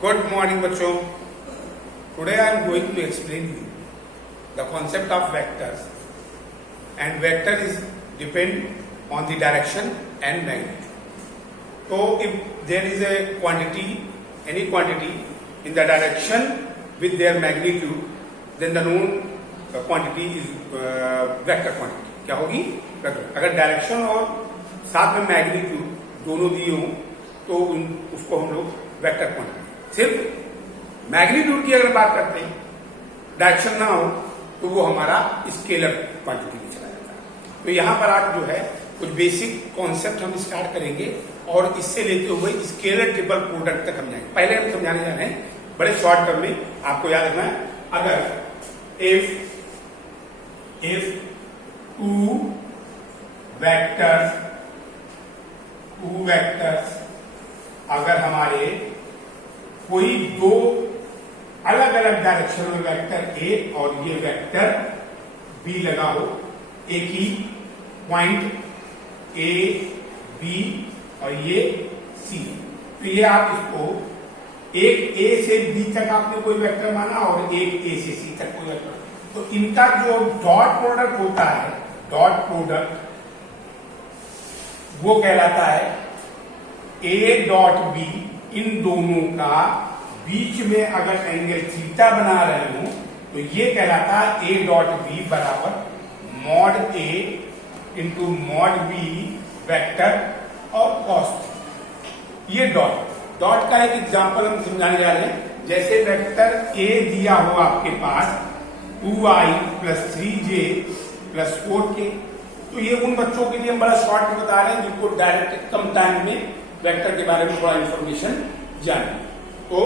Good morning, बच्चों. Today I am going to explain you the concept of vectors, and vector is depend on the direction and magnitude. So if there is a quantity, any quantity in the direction with their magnitude, then the known quantity is vector quantity. क्या होगी? Vector. अगर direction और साथ में magnitude दोनों दिए हों तो उसको हम लोग वेक्टर क्वांटिटी. सिर्फ मैग्नीट्यूड की अगर बात करते हैं, डायरेक्शन ना हो तो वो हमारा स्केलर क्वांटिटी में चला जाता है. तो यहां पर आज जो है कुछ बेसिक कॉन्सेप्ट हम स्टार्ट करेंगे और इससे लेते हुए स्केलर ट्रिपल प्रोडक्ट तक हम जाएंगे. पहले हम समझाने जा रहे हैं बड़े शॉर्ट टर्म में. आपको याद रखना है, अगर इफ टू वेक्टर्स अगर हमारे कोई दो अलग अलग डायरेक्शन में वेक्टर ए और ये वेक्टर बी लगा हो, एक ही पॉइंट ए बी और ये सी, तो ये आप इसको एक ए से बी तक आपने कोई वेक्टर माना और एक ए से सी तक कोई वेक्टर. तो इनका जो डॉट प्रोडक्ट होता है, डॉट प्रोडक्ट वो कहलाता है ए डॉट बी. इन दोनों का बीच में अगर एंगल थीटा बना रहे हो तो ये कहलाता है ए डॉट बी बराबर मॉड ए इंटू मॉड बी वेक्टर और कॉस. ये डॉट का एक एग्जांपल हम समझाने जा रहे हैं. जैसे वेक्टर ए दिया हो आपके पास 2i + 3j + 4k, तो ये उन बच्चों के लिए हम बड़ा शॉर्ट में बता रहे हैं जिनको डायरेक्ट कम टाइम में वेक्टर के बारे में थोड़ा इंफॉर्मेशन जाने. तो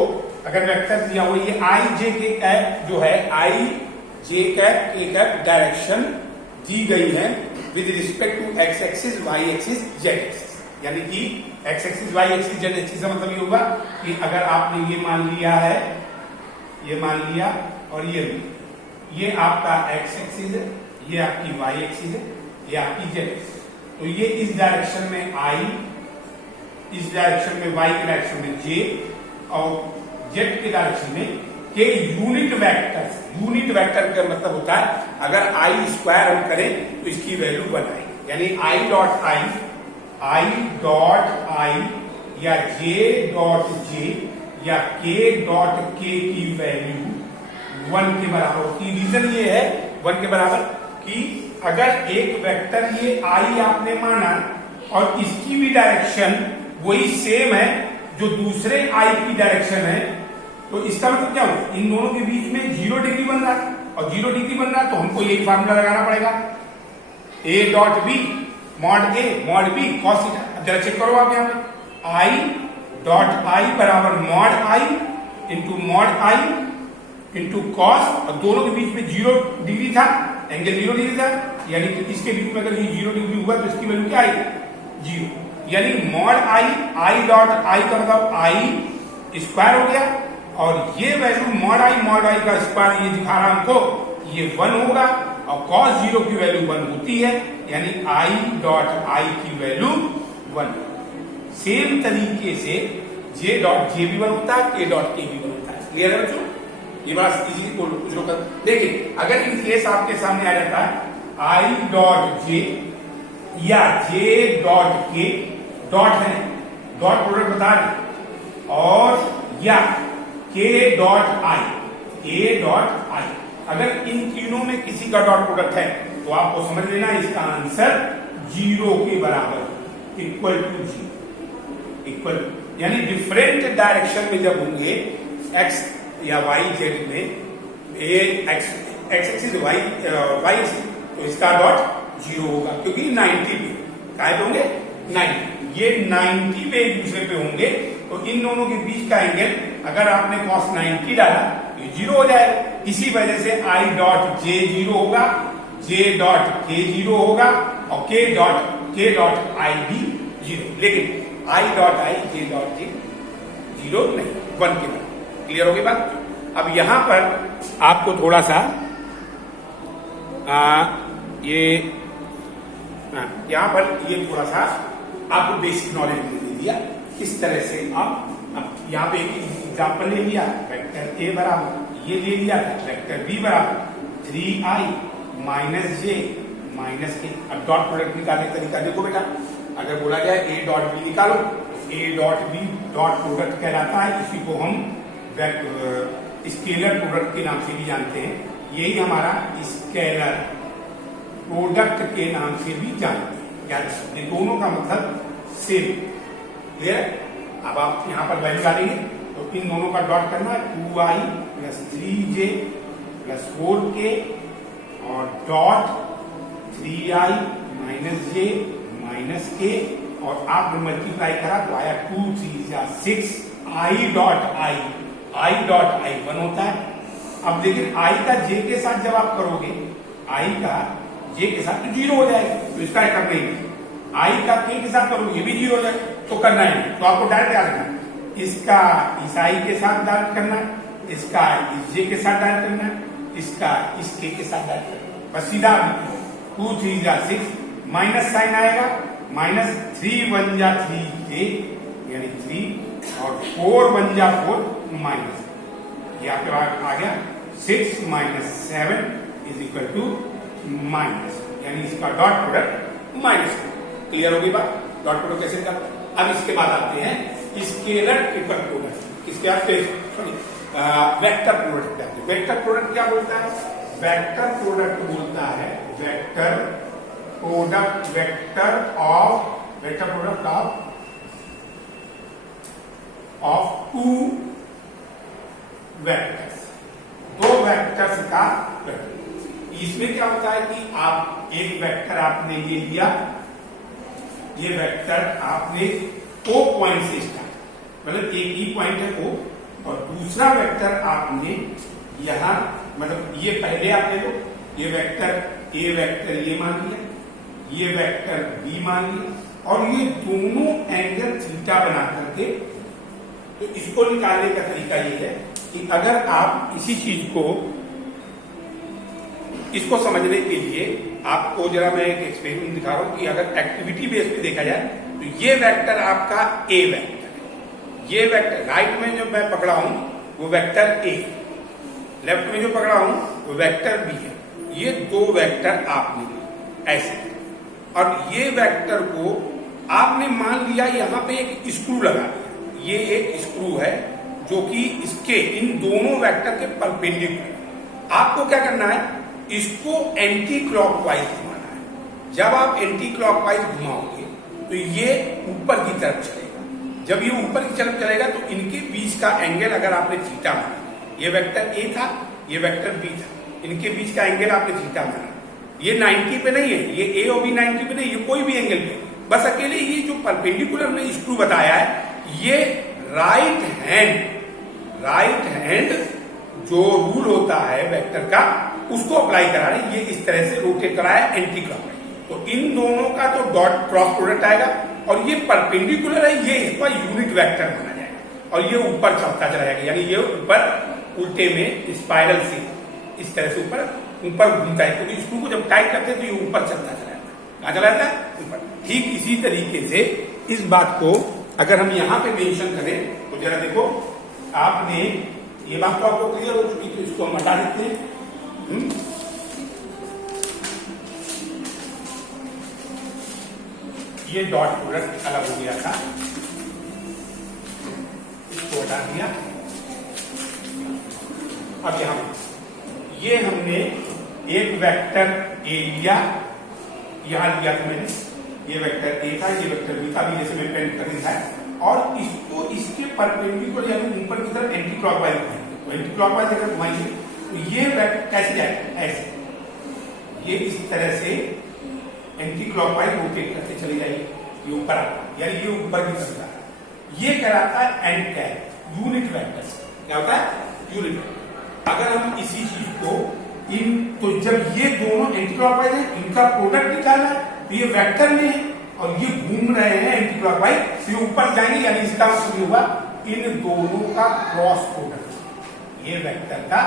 अगर वेक्टर दिया हो, ये आई जे के कैप जो है, I J cap K cap direction दी गई है with respect to X axis, Y axis, Z axis. यानी कि X axis, Y axis, Z axis का मतलब ये होगा कि अगर आपने ये मान लिया है, ये मान लिया और ये आपका एक्स एक्सिस है, ये आपकी वाई एक्सिस है, ये आपकी जेड एक्सिस. तो ये इस डायरेक्शन में आई, इस डायरेक्शन में वाई के डायरेक्शन में जे और जेड के डायरेक्शन में के. यूनिट वेक्टर का मतलब होता है अगर आई स्क्वायर हम करें तो इसकी वैल्यू 1 आएगी. यानी आई डॉट आई या जे डॉट जे या के डॉट के की वैल्यू 1 के बराबर होती है. रीजन ये है 1 के बराबर कि अगर एक वेक्टर ये आई आपने माना और इसकी भी डायरेक्शन वही सेम है जो दूसरे आई की डायरेक्शन है, तो इसका मतलब क्या हो, इन दोनों के बीच में 0 डिग्री बन रहा है. और 0 डिग्री बन रहा है तो हमको यही फार्मूला लगाना पड़ेगा, A dot B mod A mod B cos theta. जरा चेक करो आप यहाँ पे, आई डॉट आई बराबर mod I into mod I into cos, और दोनों के बीच में 0 डिग्री था, एंगल 0 डिग्री था. यानी कि इसके बीच में अगर ये 0 डिग्री हुआ तो इसकी वैल्यू क्या आएगी? 0. यानी मॉड आई डॉट आई का मतलब आई स्क्वायर हो गया और ये वैल्यू मॉड आई का स्क्वायर ये दिखा रहा हमको, ये 1 होगा और cos 0 की वैल्यू 1 होती है. यानी आई डॉट आई की वैल्यू 1. सेम तरीके से जे डॉट जे भी 1 होता है, के डॉट के भी 1 होता है. क्लियर है बच्चों? ये बात इजी कुछ लोग देखिए. अगर इन केस आपके सामने आ जाता है आई डॉट जे या जे डॉट के, डॉट है, डॉट प्रोडक्ट बता रहे, और या के dot I, A dot I, अगर इन तीनों में किसी का डॉट प्रोडक्ट है तो आपको समझ लेना इसका आंसर 0 के बराबर, इक्वल टू 0, इक्वल. यानी डिफरेंट डायरेक्शन में जब होंगे एक्स या वाई जेड में, एक्स एक्सिस वाई एक्सिस, तो इसका डॉट 0 होगा क्योंकि 90 पे काय पे होंगे, 90. ये 90 पे एक दूसरे पे होंगे तो इन दोनों के बीच का एंगल अगर आपने cos 90 डाला तो 0 हो जाएगा. इसी वजह से आई डॉट जे 0 होगा, जे डॉट के 0 होगा और के डॉट आई भी 0. लेकिन आई डॉट आई, जे डॉट जे 0 नहीं, 1 के बाद. क्लियर होगी बात? अब यहां पर आपको थोड़ा सा यहां पर ये थोड़ा सा आपको बेसिक नॉलेज दे दिया किस तरह से आप यहाँ पे एक एग्जाम्पल ले लिया, वेक्टर ए बराबर ये ले लिया था, वेक्टर बी बराबर 3i माइनस जे माइनस के। अब डॉट प्रोडक्ट निकालने का तरीका देखो बेटा, अगर बोला जाए ए डॉट बी निकालो, A dot B dot product कहलाता है, इसी को हम स्केलर प्रोडक्ट के नाम से भी जानते हैं, यही हमारा स्केलर प्रोडक्ट के नाम से भी जानते हैं। याद ये दोनों का मतलब सेम, क्लियर। अब आप यहाँ पर वैल्यू डालेंगे तो इन दोनों का डॉट करना है, 2i plus 3j plus 4k और डॉट 3i माइनस जे माइनस के, और आपने मल्टीप्लाई करा तो आया 2 3 या 6 i डॉट आई 1 होता है। अब लेकिन i का j के साथ जब आप करोगे, i का j के साथ तो 0 हो जाएगा, तो इसका करना ही नहीं। i का k के साथ करोगे ये भी 0 हो जाएगा, तो करना ही नहीं। तो आपको डायरेक्ट याद रखना, इसका इस i के साथ डायरेक्ट करना है, इसका इस j के साथ डायरेक्ट करना है, इसका इस k के साथ डायरेक्ट करना है, बस सीधा 2 3 या 6 माइनस साइन आएगा, माइनस 3 1 या 3k यानी 3 और 4 1 या 4 माइनस, ये आपके पास आ गया 6 minus 7 is equal to minus, यानी इसका डॉट प्रोडक्ट माइनस। क्लियर हो गई बात, डॉट प्रोडक्ट कैसे निकालते हैं। अब इसके बाद आते हैं स्केलर ट्रिपल प्रोडक्ट, इसके बाद sorry vector product. Vector product क्या बोलता है, वेक्टर प्रोडक्ट बोलता है vector product of two vectors, दो वेक्टर्स का प्रोडक्ट। इसमें क्या होता है कि आप एक वेक्टर आपने ये लिया, ये वेक्टर आपने O पॉइंट से स्टार्ट, मतलब एक ही पॉइंट है O, और दूसरा वेक्टर आपने यहां, मतलब ये पहले आप ले लो, ये वेक्टर ए वेक्टर ये मान लिया, ये वेक्टर बी मान लिया, और ये दोनों एंगल थीटा बना करके, तो इसको निकालने का तरीका ये है कि अगर आप इसी चीज को, इसको समझने के लिए आपको जरा मैं एक एक्सपेरिमेंट दिखा रहा हूं कि अगर एक्टिविटी बेस पे देखा जाए तो ये वेक्टर आपका ए वेक्टर है, ये वेक्टर राइट में जो मैं पकड़ा हूं वो वेक्टर ए, लेफ्ट में जो पकड़ा हूं वो वेक्टर बी है। ये दो वेक्टर आपने लिए ऐसे, और ये वेक्टर को आपने मान लिया यहां पे एक स्क्रू लगा दिया, ये एक स्क्रू है जो कि इसके इन दोनों वेक्टर के परपेंडिकुलर। आपको क्या करना है, इसको एंटी क्लॉकवाइज घुमाना है। जब आप एंटी क्लॉकवाइज घुमाओगे तो ये ऊपर की तरफ चलेगा, जब ये ऊपर की तरफ चलेगा तो इनके बीच का एंगल अगर आपने थीटा माना, ये वेक्टर ए था, ये वेक्टर बी था, इनके बीच का एंगल आपने थीटा माना, ये 90 पे नहीं है, ये ए और बी 90 पे नहीं, ये कोई भी एंगल पे, बस अकेले ये जो परपेंडिकुलर ने स्क्रू बताया है, ये राइट हैंड जो रूल होता है वेक्टर का उसको अप्लाई करा रहे, ये इस तरह से रोटेट करा है एंटी क्लॉकवाइज। तो इन दोनों का तो डॉट क्रॉस प्रोडक्ट आएगा, और ये परपेंडिकुलर है, ये इसका यूनिट वेक्टर माना जाएगा, और ये ऊपर चलता चला जाएगा, यानी ये ऊपर उल्टे में स्पाइरल से इस तरह से ऊपर घूमता है, क्योंकि स्क्रू को जब टाइट करते हैं तो ये ऊपर चलता चला जाता है, कहाँ चला जाता है ऊपर। ठीक इसी तरीके से इस बात को अगर हम यहाँ पे मेंशन करें तो जरा देखो, आपने ये बात तो आपको क्लियर हो चुकी, तो इसको हम हटा देते हैं। ये डॉट प्रोडक्ट अलग हो गया था, इसको हटा दिया। अब यहां ये हमने एक वेक्टर ए लिया, यहां लिया था मैंने, ये वेक्टर ए था, ये वेक्टर बी था, जैसे मैं पेंट कर दिया है, और इसको इसके परपेंडिकुलर यानी ऊपर की तरफ एंटी क्लॉकवाइज घुमाएंगे। तो एंटी क्लॉकवाइज अगर घुमाएंगे तो ये वेक्टर कैसे जाएगा, ऐसे, ये इस तरह से एंटी क्लॉकवाइज रोटेट करते चले जाइए, ये ऊपर आता है, यानी ये ऊपर की तरफ जाता है। ये कहलाता है एंड कैर यूनिट वेक्टर। क्या होता है यूनिट वेक्टर। अगर हम इसी चीज को तो जब ये दोनों एंटी क्लॉकवाइज है, इनका प्रोडक्ट निकालना है, तो ये वेक्टर में है और ये घूम रहे हैं एंटी क्लॉकवाइज, तो ये ऊपर जाएंगे, यानी इसका मतलब हुआ इन दोनों का क्रॉस प्रोडक्ट, ये वेक्टर का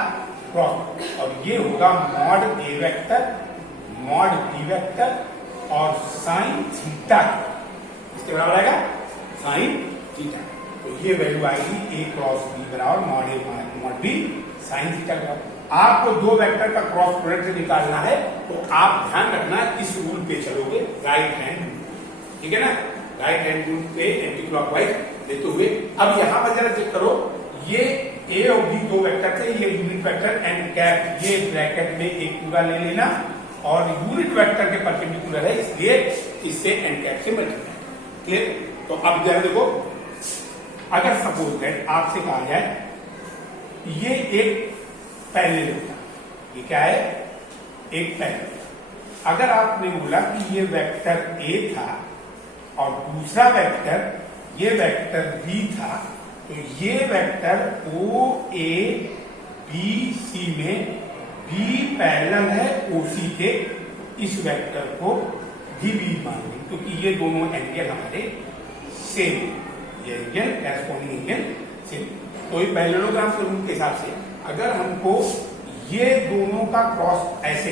क्रॉस, और ये होगा मॉड ए वेक्टर मॉड बी वेक्टर और साइन थीटा, इसके बराबर आएगा साइन थीटा। तो ये वैल्यू आएगी ए क्रॉस बी बराबर mod A mod B sine theta का। आपको दो वेक्टर का क्रॉस प्रोडक्ट निकालना है तो आप ध्यान रखना इस रूल पे चलोगे, राइट हैंड रूल, ठीक है ना, राइट हैंड रूल पे एंटी क्लॉकवाइज लेते हुए। अब यहां पर जरा चेक करो, ये ए और बी दो वेक्टर थे, ये यूनिट वेक्टर एंड कैप ये ब्रैकेट में एक पूरा ले लेना और यूनिट वेक्टर के परपेंडिकुलर है इसलिए इससे एंड कैप से मल्टीप्लाई, क्लियर। तो अब जरा देखो, अगर सपोज दैट आपसे कहा जाए ये एक पैरेलल होता, ये क्या है, एक पैरेलल। अगर आपने बोला कि ये वेक्टर ए था और दूसरा वेक्टर ये वेक्टर बी था, तो ये vector O A B C में बी पैरेलल है ओ सी के, इस वेक्टर को भी बी मान लें क्योंकि ये दोनों एंगल हमारे सेम, ये एंगल कॉरेस्पॉन्डिंग एंगल सेम। तो ये पैरेललोग्राम के रूल के हिसाब से अगर हमको ये दोनों का क्रॉस ऐसे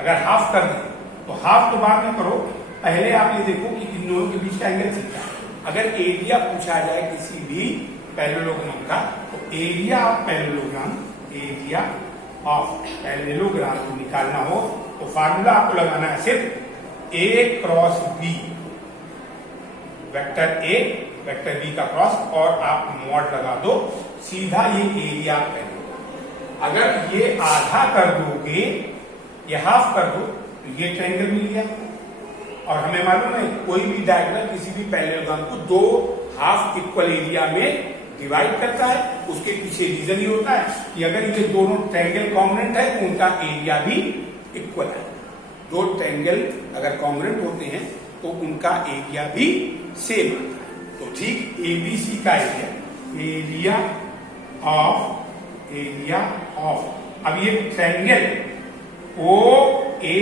अगर हाफ कर दें तो हाफ तो बाद में करो, पहले आप ये देखो कि इन दोनों के बीच का एंगल थीटा। अगर एरिया पूछा जाए किसी भी पैरेललोग्राम का तो area of parallelogram, area of parallelogram को निकालना हो तो फार्मूला आपको लगाना है सिर्फ A cross B, vector A vector B का क्रॉस, और आप मॉड लगा दो, सीधा ये एरिया पैरेललोग्राम। अगर ये आधा कर दोगे, ये हाफ कर दो तो ये ट्रायंगल मिल गया। और हमें मालूम है कोई भी डायगोनल किसी भी पैरेललोग्राम को दो हाफ इक्वल एरिया में डिवाइड करता है, उसके पीछे रीजन ही होता है कि अगर ये दोनों ट्रायंगल कॉन्ग्रुएंट है तो उनका एरिया भी इक्वल है। दो ट्रायंगल अगर कॉन्ग्रुएंट होते हैं तो उनका एरिया भी सेम आता है। तो ठीक एबीसी का एरिया ऑफ अब ये ट्रायंगल ओ ए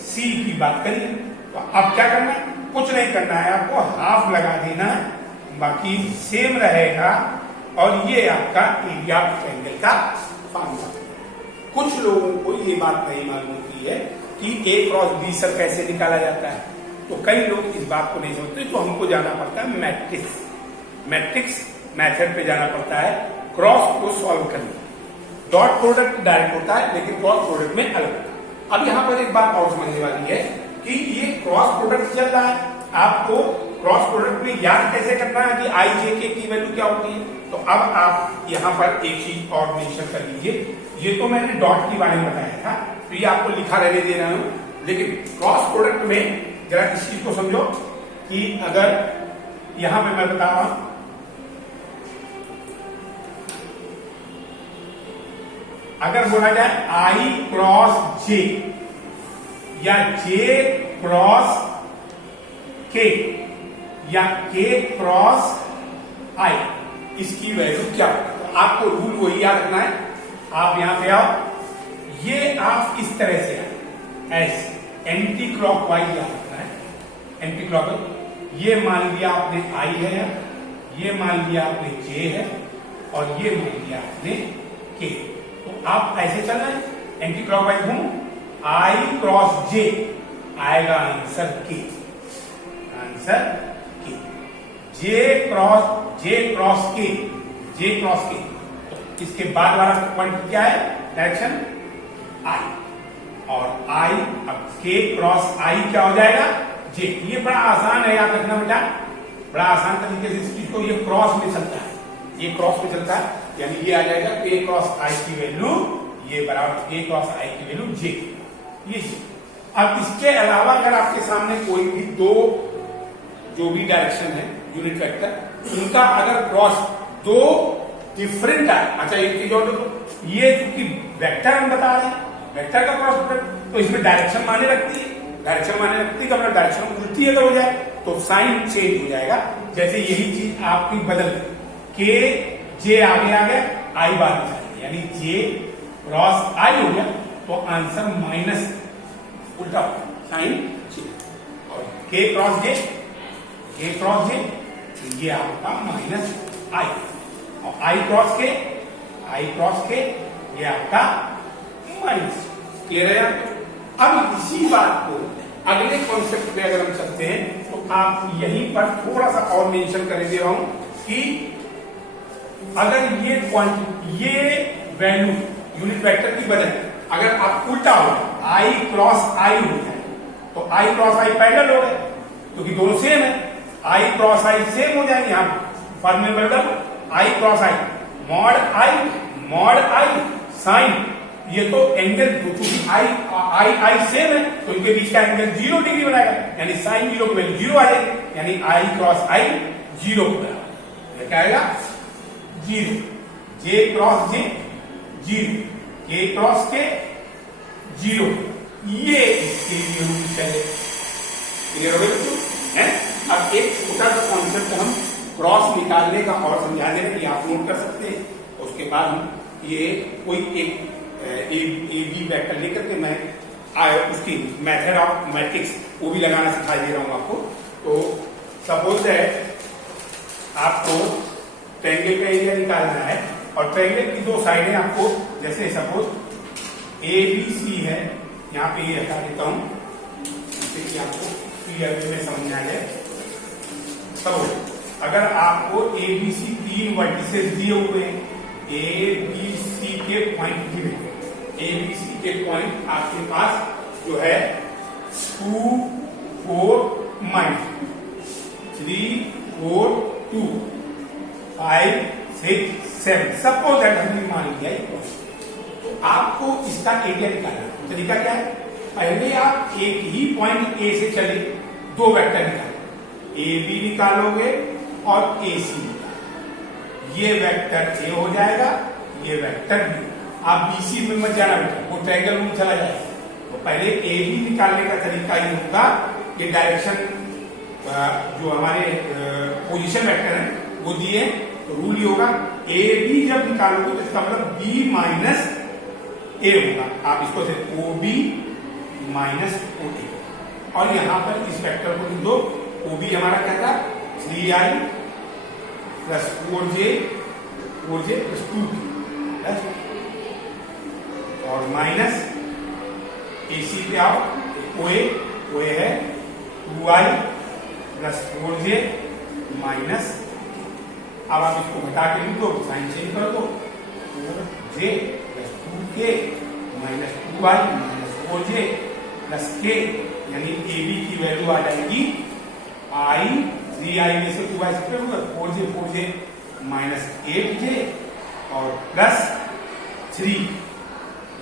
सी की बात करिए तो अब क्या करना है, कुछ नहीं करना है, आपको हाफ लगा देना है, बाकी सेम रहेगा। और ये आपका एरिया ऑफ ट्रायंगल का फार्मूला। कुछ लोगों को ये बात नहीं मालूम होती है कि ए क्रॉस बी सर कैसे निकाला जाता है, तो कई लोग इस बात को नहीं समझते, तो हमको जाना पड़ता है मैट्रिक्स मेथड पे जाना पड़ता है क्रॉस को सॉल्व करने। डॉट प्रोडक्ट डायरेक्ट होता है लेकिन क्रॉस प्रोडक्ट में अलग होता है। अब यहां पर एक बात और समझने वाली है कि ये क्रॉस प्रोडक्ट चल रहा है, आपको क्रॉस प्रोडक्ट में याद कैसे करना है कि आई जे के की वैल्यू क्या होती है। तो अब आप यहां पर एक चीज और मेंशन कर लीजिए, ये तो मैंने डॉट के बारे में बताया था तो ये आपको लिखा रहने दे रहा हूं, लेकिन क्रॉस प्रोडक्ट में जरा इस चीज को समझो कि अगर यहां पे मैं बता रहा हूं, अगर बोला जाए आई क्रॉस जे या जे क्रॉस के या के क्रॉस आई, इसकी वैल्यू क्या होगी, तो आपको रूल वही याद रखना है। आप यहां पे आओ, ये आप इस तरह से आए ऐसे एंटी क्लॉकवाइज याद रखना है, एंटी क्लॉकवाइज। ये मान लिया आपने आई है, ये मान लिया आपने जे है और ये मान लिया आपने के, तो आप ऐसे चलना है एंटी क्लॉकवाइज घूमो, आई क्रॉस जे आएगा आंसर के, आंसर के। जे क्रॉस के, तो इसके बाद वाला पॉइंट क्या है, डायरेक्शन आई, और आई अब के क्रॉस आई क्या हो जाएगा, जे। ये बड़ा आसान है याद रखना बेटा, बड़ा आसान तरीके से इस चीज को, ये क्रॉस में चलता है, ये क्रॉस में चलता है, यानी ये आ जाएगा के क्रॉस आई की वैल्यू ये बराबर के क्रॉस आई की वैल्यू जे, ये जे। अब इसके अलावा अगर आपके सामने कोई भी दो जो भी डायरेक्शन है यूनिट वेक्टर, उनका अगर क्रॉस दो डिफरेंट है, अच्छा एक चीज और देखो, ये चूंकि वेक्टर हम बता रहे हैं, वेक्टर का क्रॉस प्रोडक्ट, तो इसमें डायरेक्शन माने रखती है, डायरेक्शन माने रखती है, अगर डायरेक्शन उल्टी अगर हो जाए तो साइन चेंज हो जाएगा। जैसे यही चीज आपकी बदल के जे आगे आ गया, आई बाद में जाएगी, यानी जे क्रॉस आई हो गया तो आंसर माइनस उल्टा साइन चेंज, और के क्रॉस जे, तो ये आपका माइनस आई, और आई क्रॉस के ये आपका माइनस। क्लियर है? अब इसी बात को अगले कॉन्सेप्ट पे अगर हम चलते हैं तो आप यहीं पर थोड़ा सा और मेंशन कर दे रहा हूं कि अगर ये वैल्यू यूनिट वेक्टर की बजाय अगर आप उल्टा हो आई क्रॉस आई हो जाए तो आई क्रॉस आई पैरेलल हो गए क्योंकि दोनों सेम है। आई क्रॉस आई सेम हो जाएंगे। यहां फॉर्मूले में बदल I cross I mod I sine, ये तो एंगल क्योंकि आई सेम है तो इनके बीच का एंगल 0 डिग्री बनाएगा, यानी साइन 0 की वैल्यू 0 आ जाएगी, यानी आई क्रॉस आई 0 को बराबर क्या आएगा 0, जे क्रॉस जे 0, के क्रॉस के 0, ये इसके लिए रूल चले। क्लियर हो गया है। अब एक छोटा सा कॉन्सेप्ट हम क्रॉस निकालने का और समझाने में ये आप नोट कर सकते हैं। उसके बाद हम ये कोई एक ए बी वेक्टर लेकर के मैं उसकी मेथड ऑफ मैट्रिक्स वो भी लगाना सिखा दे रहा हूं आपको। तो सपोज है आपको ट्रायंगल का एरिया निकालना है और ट्रायंगल की दो साइडें आपको, जैसे सपोज ए बी सी है, यहाँ पे ये हटा देता हूं कि आपको क्लियर में समझ आ जाए। सपोज अगर आपको ए बी सी 3 वर्टिसेस दिए हुए हैं, ए बी सी के पॉइंट दिए हुए, ए बी सी के पॉइंट आपके पास जो है 2 4 -3 4 2 5 6 7 सपोज दैट हमने मान लिया। तो आपको इसका एरिया निकालना तरीका क्या है, पहले आप एक ही पॉइंट ए से चले, दो वेक्टर निकालो, ए बी निकालोगे और ए सी निकालोगे, ये वेक्टर ए हो जाएगा, ये वेक्टर बी। आप बीसी में मत जाना बेटा, वो ट्रायंगल में चला जाएगा। तो पहले ए बी निकालने का तरीका ये होगा, ये डायरेक्शन जो हमारे पोजीशन वेक्टर है वो दिए, तो रूल ये होगा ए बी जब निकालोगे तो इसका मतलब बी माइनस ए होगा। आप इसको से ओ बी माइनस ओ ए, और यहां पर इस वेक्टर को लिख दो, ओ बी हमारा क्या था 3i प्लस 4j प्लस 2 और माइनस ए सी पे आओ, ओ ए है 2i प्लस 4j माइनस, अब आप इसको घटा के लिख दो, साइन चेंज कर दो, 4j plus 2k minus 2i minus 4j plus k, यानी ए बी की वैल्यू आ जाएगी i 3i में से 2i से 4j माइनस 8j और प्लस 3,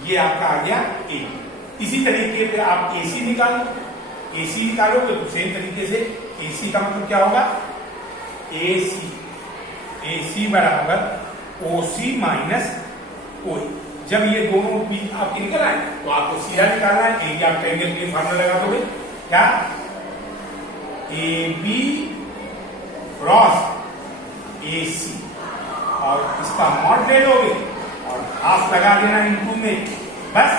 ये आपका आ गया ए। इसी तरीके से आप एसी निकालोगे तो सेम तरीके से एसी का मतलब क्या होगा, एसी बराबर ओसी माइनस ओई। जब ये दोनों बीच आपके निकल आए तो आपको सीधा निकालना है, एरिया आप ट्रायंगल के फार्मूला लगा दोगे, क्या ए बी क्रॉस ए सी, और इसका मॉड ले लोगे और हाफ लगा देना इनटू में, बस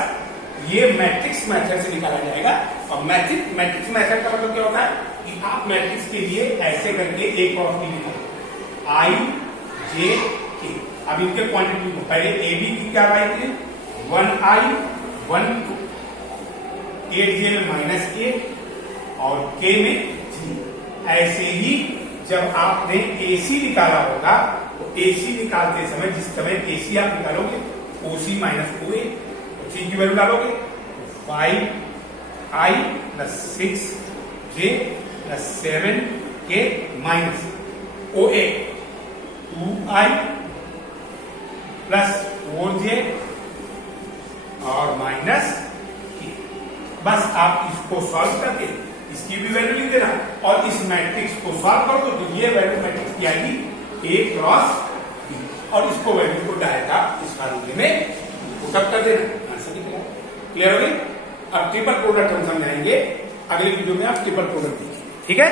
ये मैट्रिक्स मेथड से निकाला जाएगा। और मैट्रिक्स मेथड का मतलब क्या होता है कि आप मैट्रिक्स के लिए ऐसे करके ए क्रॉस बी निकालो, आई जे के। अब इनके क्वांटिटी को पहले ए बी की क्या बाई थी 1i 1 8j में माइनस 8 और k में 3। ऐसे ही जब आपने AC निकाला होगा तो AC निकालते समय जिस समय AC आप निकालोगे OC माइनस OA, तो C की वैल्यू डालोगे 5i plus 6j plus 7k minus OA 2i plus 4j और माइनस k। बस आप इसको सॉल्व करके इसकी भी वैल्यू लिख देना और इस मैट्रिक्स को सॉल्व कर दो तो ये वैल्यू मैट्रिक्स की आएगी ए क्रॉस बी, और इसको वैल्यू को डायरेक्ट इस फार्मूले में पुटअप कर देना, आंसर निकला। क्लियर हो गई। अब ट्रिपल प्रोडक्ट हम समझाएंगे अगले वीडियो में, आप ट्रिपल प्रोडक्ट देखिए, ठीक है।